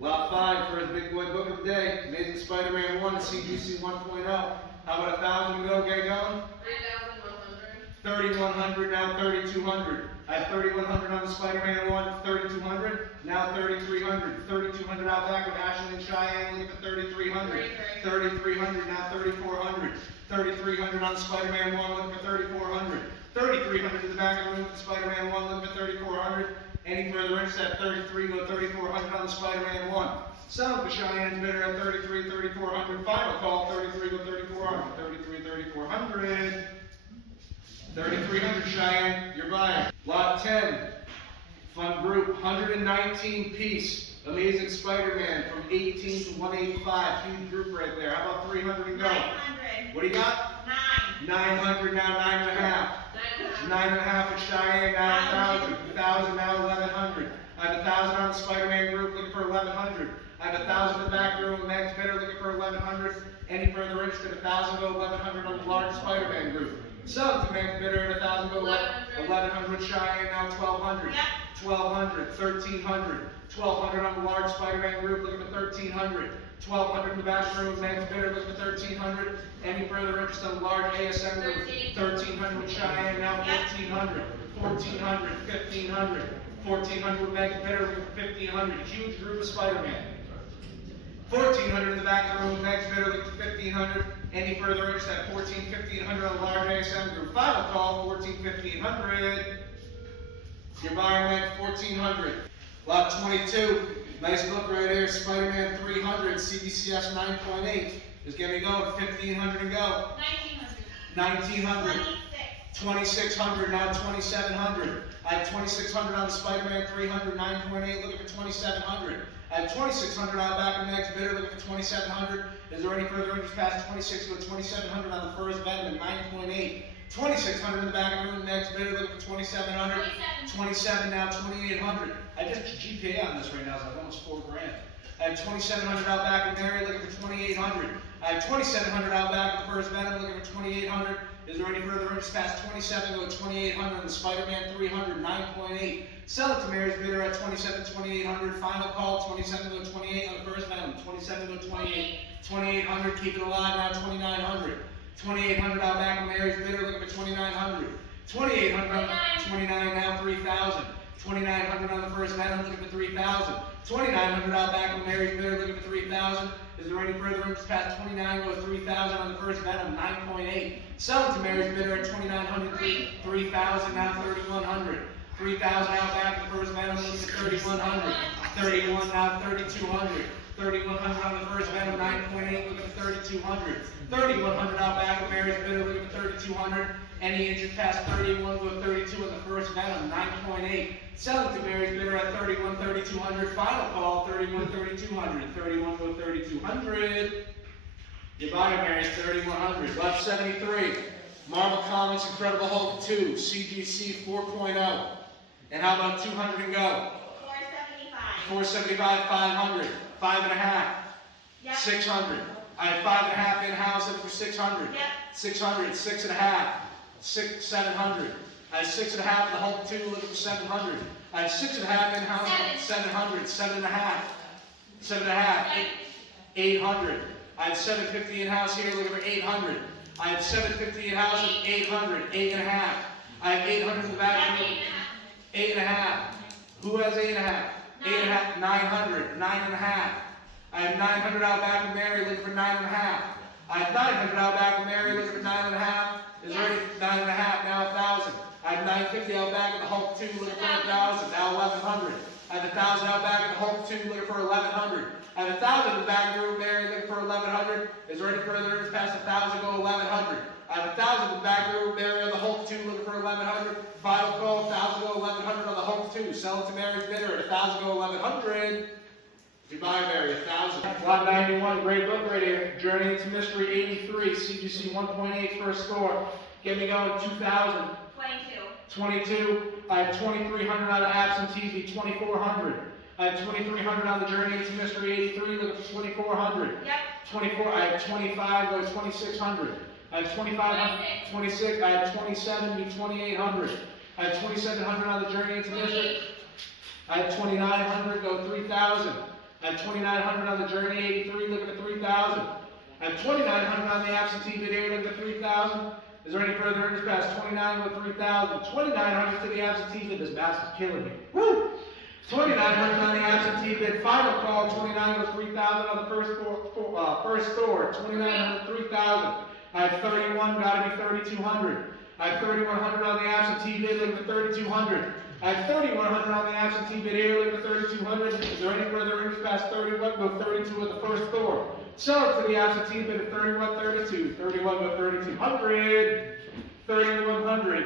Lot 5, first big boy book of the day. Amazing Spider-Man 1, CGC 1.0. How about 1,000 to go? Get it going? 3,100. 3,100, now 3,200. I have 3,100 on the Spider-Man 1, 3,200, now 3,300. 3,200 out back with Ashley and Cheyenne, looking for 3,300. 3,300, now 3,400. 3,300 on the Spider-Man 1, looking for 3,400. 3,300 to the back of the room for the Spider-Man 1, looking for 3,400. Any further interest at 33, go 3,400 on the Spider-Man 1. Selling for Cheyenne's bidder at 33, 3,400. Final call, 33, go 3,400. 33, 3,400. 3,300 Cheyenne, you're buying. Lot 10, fun group, 119 piece. Amazing Spider-Man from 18 to 185. Huge group right there. How about 300 and go? 900. What do you got? 9. 900 now, 9.5. 9.5 for Cheyenne, now 1,000. 1,000 now, 1,100. I have 1,000 on the Spider-Man group, looking for 1,100. I have 1,000 in the back room, next bidder looking for 1,100. Any further interest at 1,000 go 1,100 on the large Spider-Man group. Selling to next bidder at 1,000 go 1,100 Cheyenne, now 1,200. Yep. 1,200, 1,300. 1,200 on the large Spider-Man group, looking for 1,300. 1,200 in the back room, next bidder looking for 1,300. Any further interest on the large ASM group? 1,300 with Cheyenne, now 1,400. 1,400, 1,500. 1,400 with next bidder looking for 1,500. Huge group of Spider-Man. 1,400 in the back of the room, next bidder looking for 1,500. Any further interest at 1,400, 1,500 on the large ASM group. Final call, 1,400, 1,500. You're buying next 1,400. Lot 22, nice book right here, Spider-Man 300, CBCS 9.8. Just get me going, 1,500 and go. 1,900. 1,900. 2,600, now 2,700. I have 2,600 on the Spider-Man 300, 9.8, looking for 2,700. I have 2,600 out back of the next bidder, looking for 2,700. Is there any further interest past 26? Go 2,700 on the first Venom at 9.8. 2,600 in the back of the room, next bidder, looking for 2,700. 27 now, 2,800. I just GPA on this right now is like almost $4 grand. I have 2,700 out back of Mary, looking for 2,800. I have 2,700 out back of the first Venom, looking for 2,800. Is there any further interest past 27? Go 2,800 on the Spider-Man 300, 9.8. Sell it to Mary's bidder at 27, 2,800. Final call, 27 go 28 on the first Venom. 27 go 28. 2,800, keep it alive now, 2,900. 2,800 out back of Mary's bidder, looking for 2,900. 2,800 on the 29 now, 3,000. 2,900 on the first Venom, looking for 3,000. 2,900 out back of Mary's bidder, looking for 3,000. Is there any further interest past 29? Go 3,000 on the first Venom, 9.8. Sell it to Mary's bidder at 2,900, 3,000 now, 3,100. 3,000 out back of the first Venom, looking for 3,100. 31 now, 3,200. 3,100 on the first Venom, 9.8, looking for 3,200. 3,100 out back of Mary's bidder, looking for 3,200. Any interest past 31, go 32 on the first Venom, 9.8. Selling to Mary's bidder at 31, 3,200. Final call, 31, 3,200. 31, go 3,200. You buy Mary's 3,100. Left 73. Marvel Comics Incredible Hulk 2, CGC 4.0. And how about 200 and go? 475. 475, 500. 5.5. Yep. 600. I have 5.5 in-house looking for 600. Yep. 600, 6.5. 700. I have 6.5 in the Hulk 2 looking for 700. I have 6.5 in-house, 700, 7.5. 7.5. 800. I have 750 in-house here looking for 800. I have 750 in-house and 800. 8.5. I have 800 in the back room. 8.5. Who has 8.5? 8.5. 900. 9.5. I have 900 out back of Mary looking for 9.5. I have 900 out back of Mary looking for 9.5. Is there any 9.5? Now 1,000. I have 950 out back of the Hulk 2 looking for 1,000. Now 1,100. I have 1,000 out back of the Hulk 2 looking for 1,100. I have 1,000 in the back of the room Mary looking for 1,100. Is there any further interest past 1,000? Go 1,100. I have 1,000 in the back of the room Mary on the Hulk 2 looking for 1,100. Final call, 1,000 go 1,100 on the Hulk 2. Sell it to Mary's bidder at 1,000 go 1,100. You buy Mary, 1,000. Lot 91, great book right here. Journey into Mystery 83, CGC 1.8 first score. Get me going, 2,000. 22. I have 2,300 on the absentee, be 2,400. I have 2,300 on the Journey into Mystery 83, look at 2,400. Yep. 24, I have 25, go to 2,600. I have 25, 26, I have 27, be 2,800. I have 2,700 on the Journey into Mystery. I have 2,900, go 3,000. I have 2,900 on the Journey 83, looking at 3,000. I have 2,900 on the absentee bid here, looking at 3,000. Is there any further interest past 29 with 3,000? 2,900 to the absentee bid. This mask is killing me. Woo! 2,900 on the absentee bid. Final call. 29 with 3,000 on the first store. 2,900, 3,000. I have 31. Got to be 3,200. I have 3,100 on the absentee bid. Looking at 3,200. I have 3,100 on the absentee bid here. Looking at 3,200. Is there any further interest past 31 with 32 at the first store? Sell it to the absentee bid at 31.32. 31 with 3,200. 3,100.